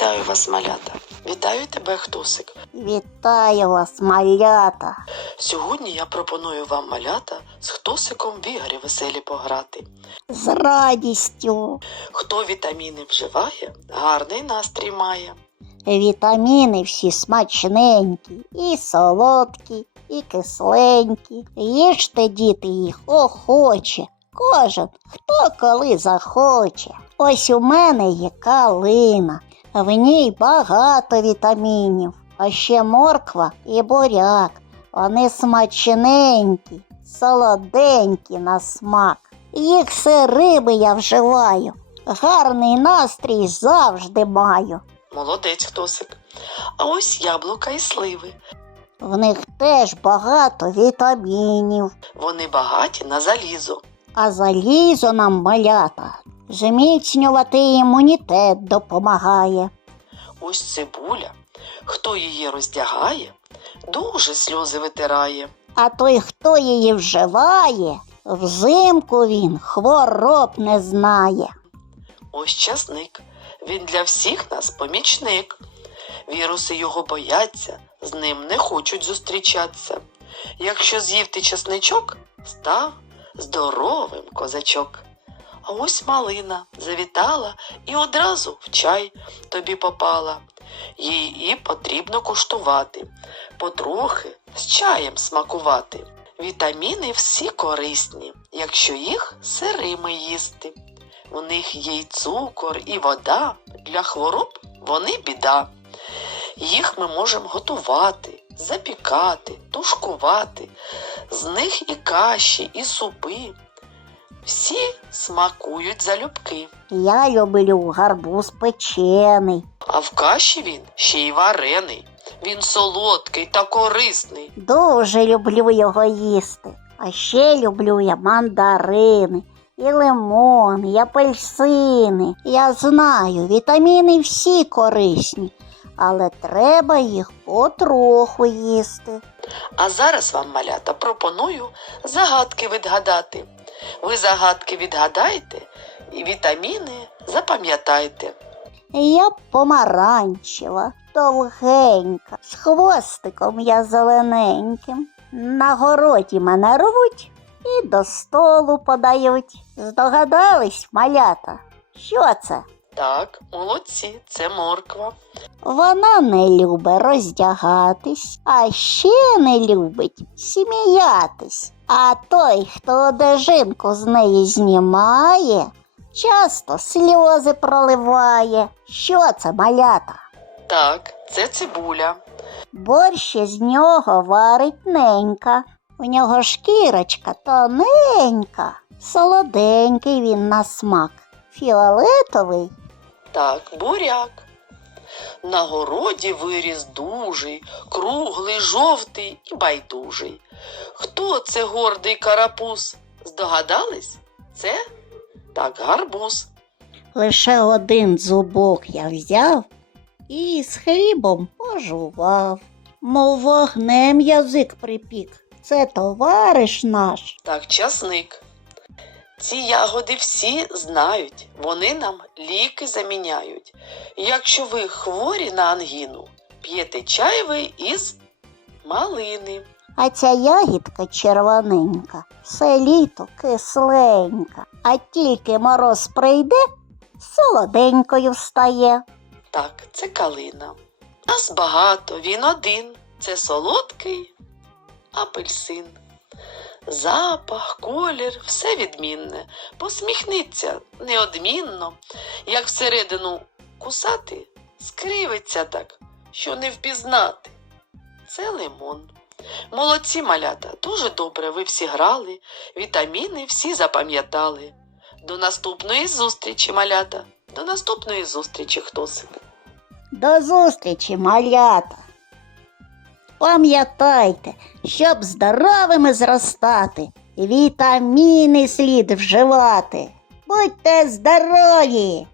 вас, малята! Вітаю тебе, Хтосик! Вітаю вас, малята. Сьогодні я пропоную вам малята з Хтосиком в ігри веселі пограти. З радістю. Хто вітаміни вживає, гарний настрій має. Вітаміни всі смачненькі, і солодкі, і кисленькі. Їжте, діти, їх охоче. Кожен, хто коли захоче. Ось у мене є калина. В ній багато вітамінів, а ще морква і буряк. Вони смачненькі, солоденькі на смак. Їх сириби я вживаю. Гарний настрій завжди маю. Молодець Хтосик. А ось яблука і сливи. В них теж багато вітамінів, Вони багаті на залізо. а залізо нам малята зміцнювати імунітет допомагає. Ось цибуля. Хто її роздягає, дуже сльози витирає. А той, хто її вживає, взимку він хвороб не знає. Ось часник. Він для всіх нас помічник. Віруси його бояться, з ним не хочуть зустрічатися. Якщо з'їв ти часничок, став здоровим козачок. Ось малина завітала і одразу в чай тобі попала. Її потрібно куштувати, потрохи з чаєм смакувати. Вітаміни всі корисні, якщо їх сирими їсти. У них є й цукор, і вода. Для хвороб вони біда. Їх ми можемо готувати, запікати, тушкувати. З них і каші, і супи. Всі смакують залюбки. Я люблю гарбуз печений. А в каші він ще й варений. Він солодкий та корисний. Дуже люблю його їсти. А ще люблю я мандарини, і лимон, і апельсини. Я знаю, вітаміни всі корисні, але треба їх потроху їсти. А зараз вам, малята, пропоную загадки відгадати. Ви загадки відгадайте і вітаміни запам'ятайте. Я помаранчева, довгенька, з хвостиком я зелененьким. На городі мене рвуть і до столу подають. Здогадались, малята? Що це? Так, молодці, це морква. Вона не любить роздягатись, а ще не любить сміятись. А той, хто одежинку з неї знімає, часто сльози проливає. Що це малята? Так, це цибуля. Борщ з нього варить ненька. У нього шкірочка тоненька, солоденький він на смак, фіолетовий. Так, буряк. На городі виріс дужий, круглий, жовтий і байдужий. Хто це гордий карапуз? Здогадались? Це так гарбуз. Лише один зубок я взяв і з хлібом пожував, мов вогнем язик припік. Це товариш наш. Так, часник. Ці ягоди всі знають, вони нам ліки заміняють. Якщо ви хворі на ангіну, п'єте чай ви із малини. А ця ягідка червоненька, все літо кисленька, а тільки мороз прийде, солоденькою стає. Так, це калина. Нас багато, він один. Це солодкий апельсин. Запах, колір, все відмінне. Посміхниться неодмінно, як всередину кусати, скривиться так, що не впізнати. Це лимон. Молодці малята, дуже добре ви всі грали, вітаміни всі запам'ятали. До наступної зустрічі, малята. До наступної зустрічі, хтось. До зустрічі, малята. Пам'ятайте, щоб здоровими зростати, вітаміни слід вживати. Будьте здорові!